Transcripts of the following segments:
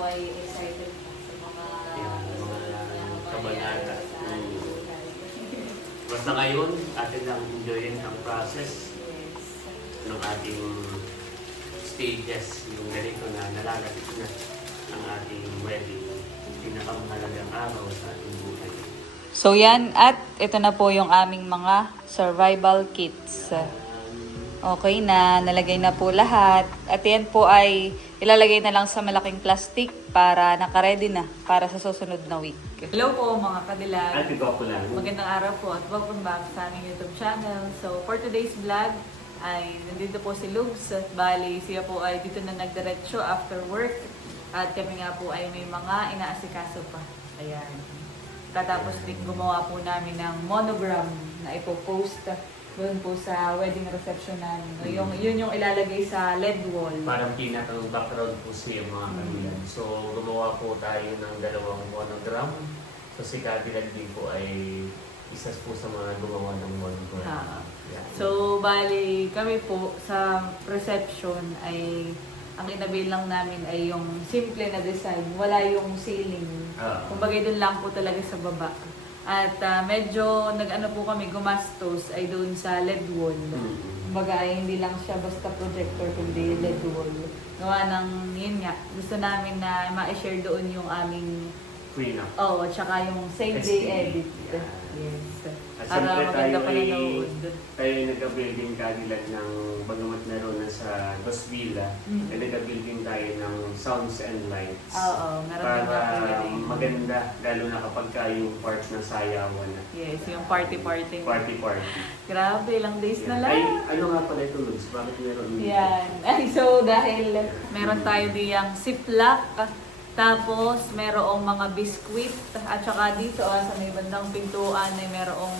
po ay excited po sa mga kabanata. Basta ngayon, atin lang enjoyin ang process ng ating stages, yung ganito na nalalapit na ang ating wedding. Pinakamahalagang araw sa ating buhay. So yan, at ito na po yung aming mga survival kits. Okay na, nalagay na po lahat. At yan po ay ilalagay na lang sa malaking plastic para nakaready na para sa susunod na week. Hello po mga kadilag. At ikaw po lang. Magandang araw po at welcome back sa aming YouTube channel. So for today's vlog ay nandito po si Lugs. Bali siya po ay dito na nagdiretso after work. At kami nga po ay may mga inaasikaso pa. Ayan. Katapos din gumawa po namin ng monogram na ipopost doon po sa wedding reception namin. Yun yung ilalagay sa LED wall. Parang pinakang background po siya mga kanilan. So gumawa po tayo ng dalawang monogram. So si Cadillac din po ay isa po sa mga gumawa ng monogram. Yeah. So bali kami po sa reception ay ang inabil lang namin ay yung simple na design. Wala yung ceiling. Kumbaga doon lang po talaga sa baba. At medyo nag-ano po kami, gumastos ay doon sa LED wall. Kumbaga ay hindi lang siya basta projector kundi LED wall. Gawa ng yun nga, gusto namin na ma-share doon yung aming Queen up. at saka yung same day edit. Yeah. Yes. At Para siyempre maganda tayo pa ay nanood. nag-building Cadillac ng bagamat meron na sa Dos Villa, ay nag-building tayo ng sounds and lights. Oo, meron din para na po. maganda, lalo na kapag yung parts na sayawan na. Yes, yung party-party. Party. Grabe, ilang days na lang. Ay, ano nga pala ito, Luz? Bakit meron? Yan. Ay, so dahil meron tayo diyang ziplock, tapos merong mga biscuit, at saka dito sa may bandang pintuan ay merong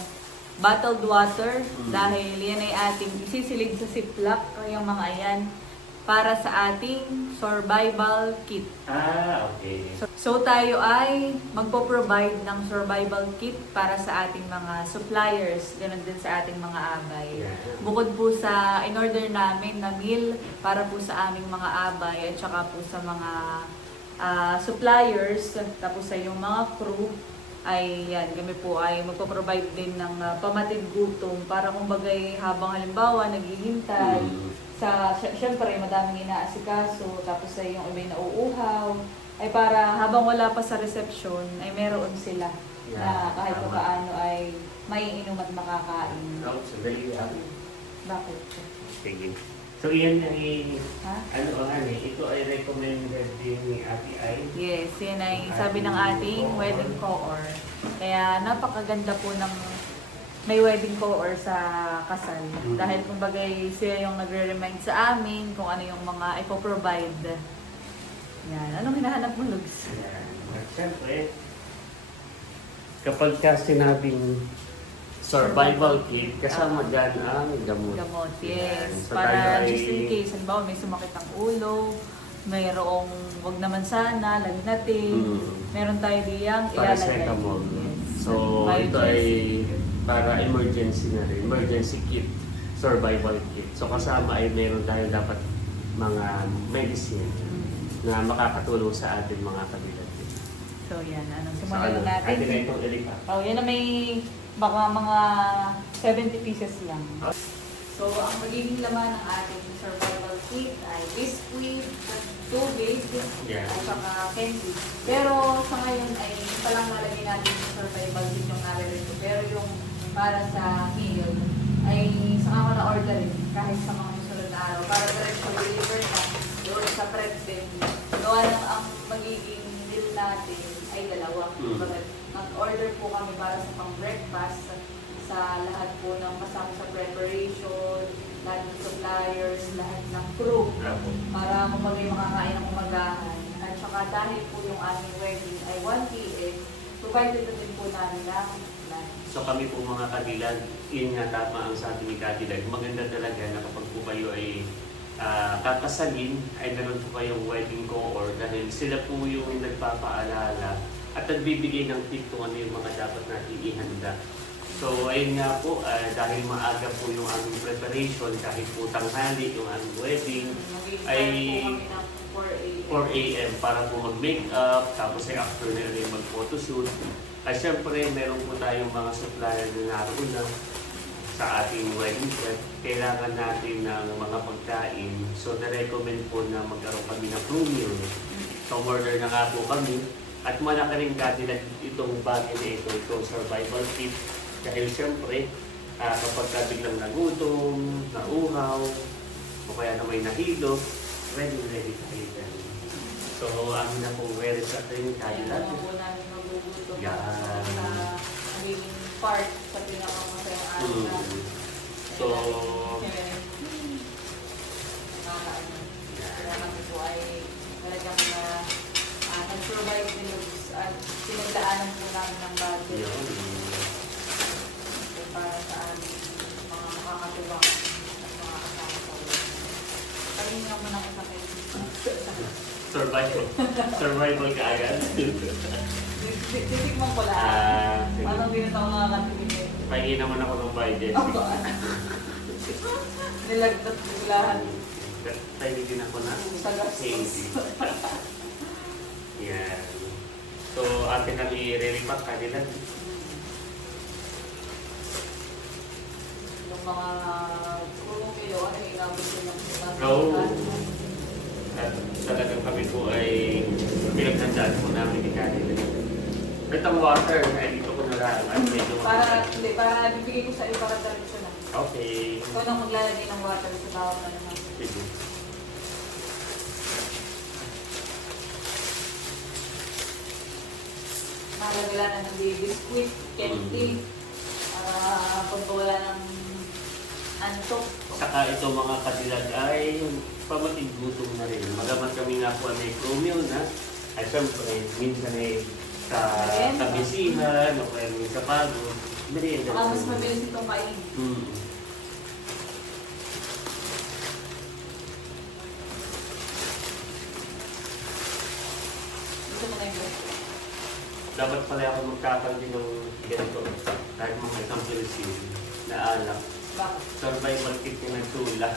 bottled water dahil yan ay ating isisilid sa ziplock, yung mga yan, para sa ating survival kit. Okay. So tayo ay magpo-provide ng survival kit para sa ating mga suppliers, ganun din sa ating mga abay. Yeah. Bukod po sa in-order namin na meal para po sa aming mga abay at saka po sa mga suppliers, tapos sa yung mga crew, ay yan, kami po ay magpo-provide din ng pamatid gutom para kumbagay habang halimbawa naghihintay syempre madaming inaasikaso, tapos ay yung iba'y nauuhaw, ay para habang wala pa sa reception ay meron sila na kahit pa paano ay maiinom at makakain. Sandali lang. Bakit? Sige. So, iyan ay, Ha? ito ay recommended din ni Ate Ay. Yes, yan ay sabi ng ating wedding co-or. Kaya napakaganda po ng may wedding co-or sa kasal. Dahil kumbaga siya yung nagre-remind sa amin kung ano yung mga ipoprovide. Yan. Anong hinahanap mo, Lugs? At syempre, kapag ka sinabing survival kit, kasama dyan ang gamot. Gamot, yes. So, Para tayo just in ay- case, halimbawa may sumakit ang ulo, mayroong wag naman sana, lagnating, meron tayo diyang ilalagay. Paracetamol. Yes. So, ito ay para emergency na rin. Emergency kit. Survival kit. So, kasama ay meron tayo dapat mga medicine na makakatulong sa ating mga kabilang. So yan, simulan natin. Atin na itong ilika. Yan na may baka mga 70 pieces lang. So, ang magiging laman ng ating survival kit ay biscuit, tubig, at saka candy. Pero sa ngayon ay palang nalagay natin yung survival kit yung naririto. Pero yung para sa meal ay saka ko na-orderin kahit sa mga susunod na araw. Para diretso deliver na doon sa prep din. Gawa ng ang magiging meal natin ay dalawa. Nag-order po kami para sa pang-breakfast sa lahat po ng kasama sa preparation, lahat ng suppliers, lahat ng crew, para kumbaga yung makakain ng umagahan. At saka dahil po yung aming wedding ay 1 p.m., provided na din po namin ng lunch. So kami po mga Cadillac, yun nga tama ang sabi ni Cadillac. Maganda talaga na kapag po kayo ay kakasalin, ay meron po kayong wedding co-or dahil sila po yung nagpapaalala at nagbibigay ng tip kung ano yung mga dapat natin ihanda. So, ayun nga po, dahil maaga po yung aming preparation, kahit po tanghali yung aming wedding, ay 4 a.m. 4 a.m. para po mag-makeup, tapos ay after nila yung mag-photoshoot. At syempre, meron po tayong mga supplier na naroon na sa ating wedding prep. Kailangan natin ng mga pagkain. So, na-recommend po na magkaroon kami ng crew meal. So, order na nga po kami. At malaki rin katilag itong bagay na ito, itong survival kit. Dahil syempre, kapag ka biglang nagutom, nauhaw, o kaya na may nahilo, ready tayo dyan. So, amin na pong ready sa ating Kaya katilag. naman po namin magugutom Yan. sa magiging part sa pinakamasayang araw namin. So, Kaya kami po ay talagang nag-provide din at sinagdaanan po namin ng budget yun. para sa aming mga makakatuwang at mga kasama sa ulit. Kanina naman ako sa kayo. Survival ka agad. Titikman ko lang. Parang din ako nakakatibig eh. Pahingi naman ako ng budget. Nilagdat biglahan. Pahingi din ako na. Sa gastos. Yan. So, atin ang i-re-repack kanila. Yung mga pulong kilo, ano yung inabot ko ng Oo. At talagang kami po ay pinaghandaan po namin ni kanila. Itong water, ay dito ko na lang. At medyo para bibigay ko sa iyo para diretso na. okay. Ikaw nang maglalagay ng water sa bawang na naman. Sige. Malagyan na ng biscuit, candy, para pagkawala ng antok. Saka ito mga katilag ay pamatigutom na rin. Magamat kami nga po ay may chromio na. At syempre, minsan ay sa kabisihan o kaya may sa pagod. Merienda. Mas mabilis itong kainin. Gusto mo na yung bread? Dapat pala ako magkakandi ng ganito. Kahit mga isang pilisin na alak. Bakit? Survival kit yung nagsula.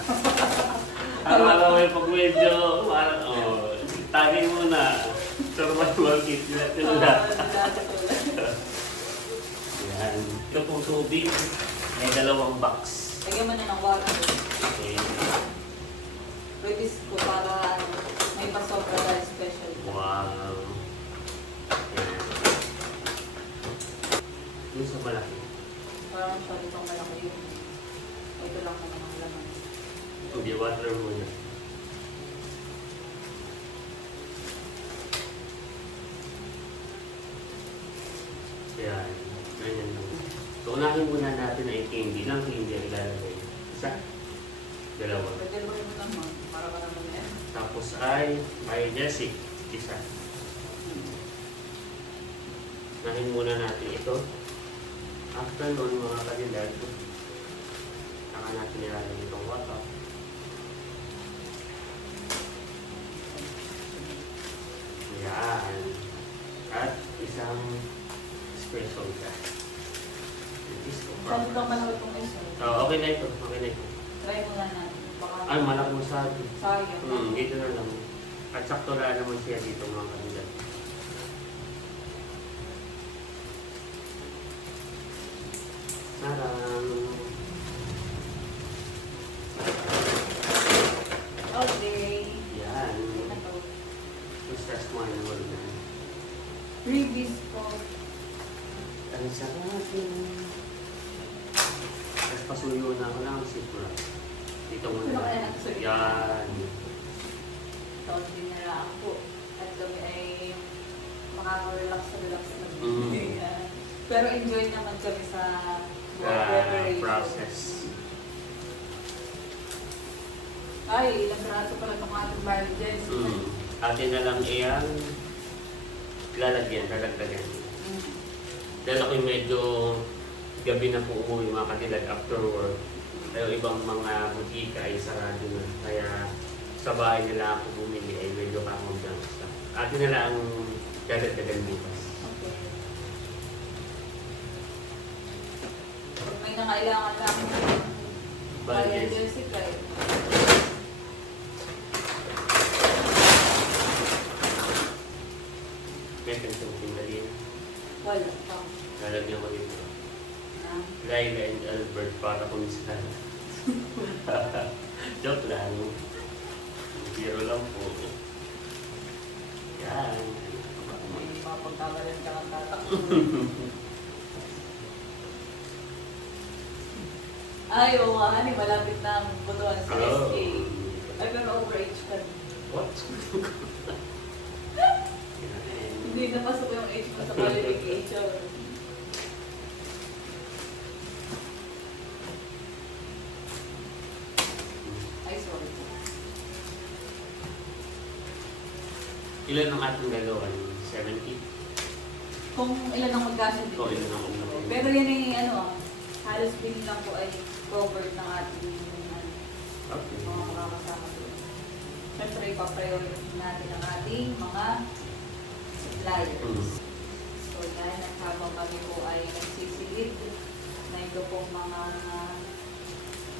Ang alam mo pag medyo, parang, tagay mo na. Survival kit yung nagsula. Yan. Ito pong tubig, may 2 box. Lagyan mo na ng water. Okay. Pwede ko para may pasobra dahil special. Wow. Yan. Yung sa malaki. Parang siya itong malaki yun. Ito lang naman ang laman. Hindi, water muna. Yan. Ganyan lang. So, unahin muna natin na yung candy. Lang candy ang ilalagay. 1, 2. Pwede mo rin mo naman. Para ka naman yan. Tapos ay biogesic. 1. Unahin muna natin ito. After nun, mga kadilag, saka natin nilalagay itong water. Yan. At isang espresso ka. Saan lang malaki itong isa? So, okay na ito. Okay na ito. Try mo na natin. Baka Ay, malaki masyado. sayang. Dito na lang. At sakto na naman siya dito mga kadilag. Sarang. Okay. Yan. Ito. Stress mo na naman na. Previous ko. Ang sarap yun. Tapos pasuyo na ako lang siguro. Dito mo Ano na. kaya nagsuyo? Yan. Taon din nila ako. At kami ay makaka-relax na. Mm. Pero enjoy naman kami sa Process. Ay, ilang braso pala itong ating marriages. Atin na lang iyang lalagyan, dadagdagan. Dahil ako'y medyo gabi na po umuwi mga katilag after work. Pero ibang mga butika ay sarado na. Kaya sa bahay nila ako bumili ay medyo kamong lang. Atin na lang dadagdagan bukas. Okay. Pag may nangailangan lang Budget. Jessica eh. Second something na din. Wala pa. Lalagyan ko dito. Ah. Laila and Albert para kung sila. Joke lang. Zero lang po. Yan. May mapagkakalan ka ng tatakbo. Ay, oo nga, honey, malapit na ang butuan sa Oh. SK. Ay, pero overage ka. What? Hindi na pasok yung age mo sa qualification. Ay, sorry po. Ilan ang ating galawan? 70? Kung ilan ang magkasya dito. O ilan ang umabot? Pero yan ay ano, halos bilhin lang po ay covered ng ating Okay. mga makakasama doon. Siyempre, ipapriority natin ang ating mga suppliers. Mm. So, dahil habang kami po ay nagsisilid na ito pong mga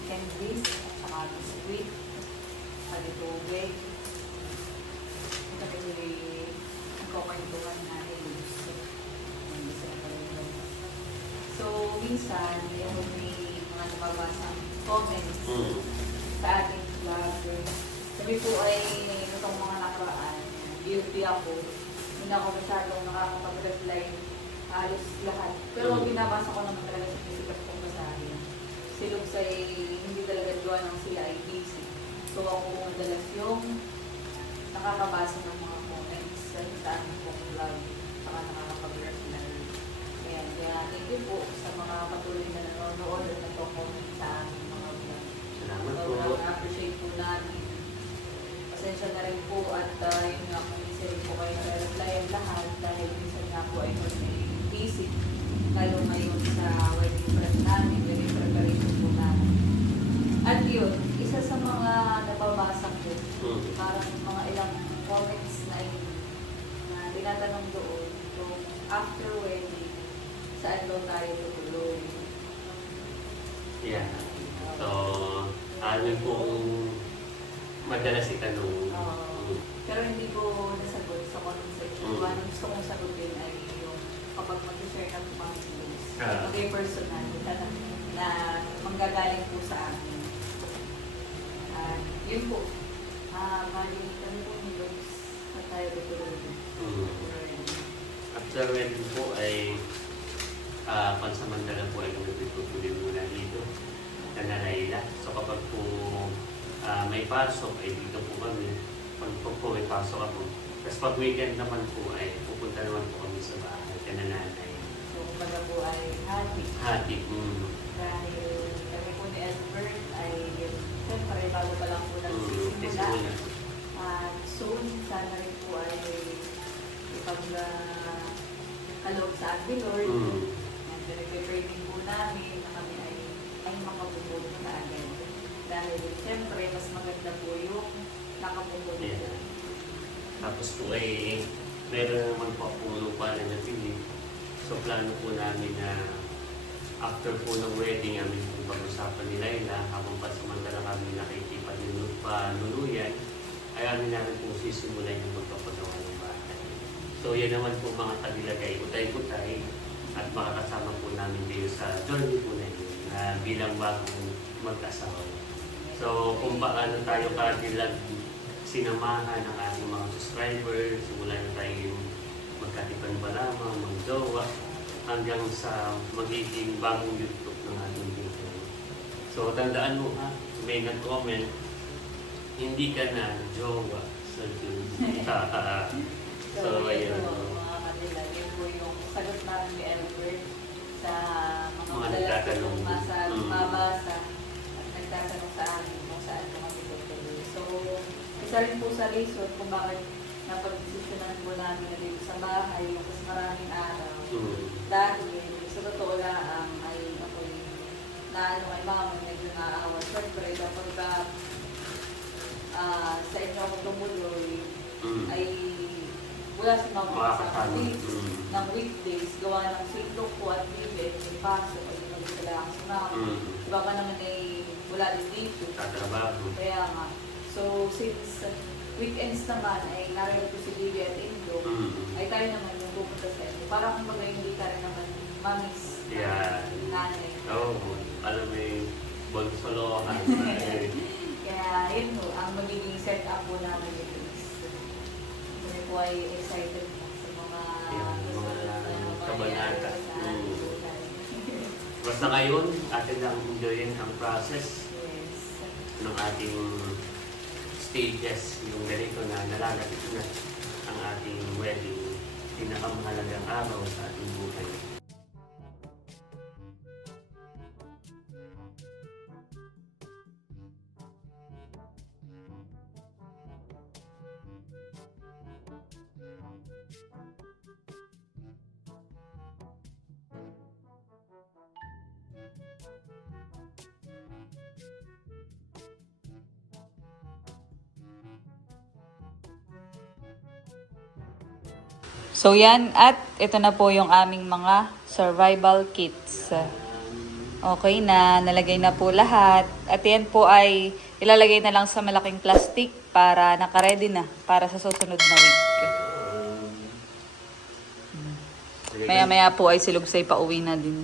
candies at saka biscuit, palitubig, ito kasi ang kukwentuhan natin. So, minsan, yung may mga nababasang comments Mm. sa ating vlogger. Sabi po ay itong mga nakaraan, guilty ako. Hindi ako masyadong nakakapag-reply halos lahat. Pero binabasa ko naman talaga sa physical kong basahin. Si Lux ay hindi talaga gawa ng sila ay busy. So ako madalas yung nakakabasa ng mga comments sa aming pong vlog. Saka nakakapag-reply. Ayan, kaya thank you po sa mga patuloy na nanonood at nagko-comment sa aming mga vlog. Salamat po. Sobrang appreciate po namin. Pasensya na rin po at yun nga kung minsan rin po kayo nare-replyan lahat dahil minsan nga po ay may busy. Lalo ngayon sa wedding prep namin, wedding preparation po namin. At yun, isa sa mga nababasa ko, parang mga ilang comments na yun, na tinatanong doon kung after wedding, saan daw tayo tutuloy. Yeah. So, ano pong madalas itanong. Pero hindi ko nasagot sa comment section. Ang gusto kong sagutin ay yung kapag mag-share ng mga news. Okay, personal. Na manggagaling po sa amin. Yun po. Bali, kami po ni Lux na tayo tutuloy. After wedding po ay pansamantala po ay nagtutuloy muna dito na Laila. So kapag po may pasok ay dito po kami. Pag po may pasok ako. Tapos pag weekend naman po ay pupunta naman po kami sa bahay ka na nanay. So, kumbaga po ay hati. Hati. Dahil kami po ni Albert ay siyempre bago pa lang po nagsisimula. At soon, sana rin po ay ipag-alog sa ating Lord. And pinag-pray din po namin na kami ay makabubog na agad. Dahil siyempre, mas maganda po yung nakabubog. Yeah. Tapos po ay meron naman po akong lupa na napili. So plano po namin na after po ng wedding, amin po pag-usapan ni Laila, habang pansamantala kami nululuyan, ay amin namin po sisimulan yung magpapagawa ng bahay. So yan naman po mga kagilagay, utay-utay, at makakasama po namin din sa journey po na yun, na bilang bagong mag-asawa. So kung paano tayo kagilag sinamahan ng ating mga subscribers, simula na tayo magkatipan ba lamang, mag-jowa, hanggang sa magiging bagong YouTube ng ating video. So tandaan mo ha, may nag-comment, hindi ka na jowa sa YouTube. So ayun. Mga kanila, yun po yung sagot namin ni Albert sa mga Mga madalas nagtatanong. kong mabasa at nagtatanong sa amin kung saan po kami tutuloy. So, isa rin po sa reason kung bakit napag-desisyonan po namin na dito sa bahay yung mas maraming araw. Dahil sa totoo lang ay ako'y naano kay mama medyo naaawa. Siyempre, kapag sa inyo ako tumuloy, ay wala si mama sa weeks ng weekdays, gawa ng sindok ko at bibig, may pasok, ay nagdala ako sa mama. Diba ka naman ay wala din dito. Tatrabaho. Kaya nga. So, since weekends naman ay narinig ko si Bibi at Indo, ay tayo naman yung para kumbaga hindi ka rin naman mamiss Yeah. ng nanay. Oo, alam mo yung bonsolo. Kaya yun po, ang magiging setup po namin ito is kami po ay excited po sa mga kabanata. sa buhay. Basta ngayon, atin lang enjoyin ang process Yes. ng ating stages, yung ganito na nalalapit na ang ating wedding, pinakamahalagang araw sa ating buhay. So yan, at ito na po yung aming mga survival kits. Okay na, nalagay na po lahat. At yan po ay ilalagay na lang sa malaking plastic para naka-ready na para sa susunod na week. Maya-maya po ay si Lugsay pauwi na din.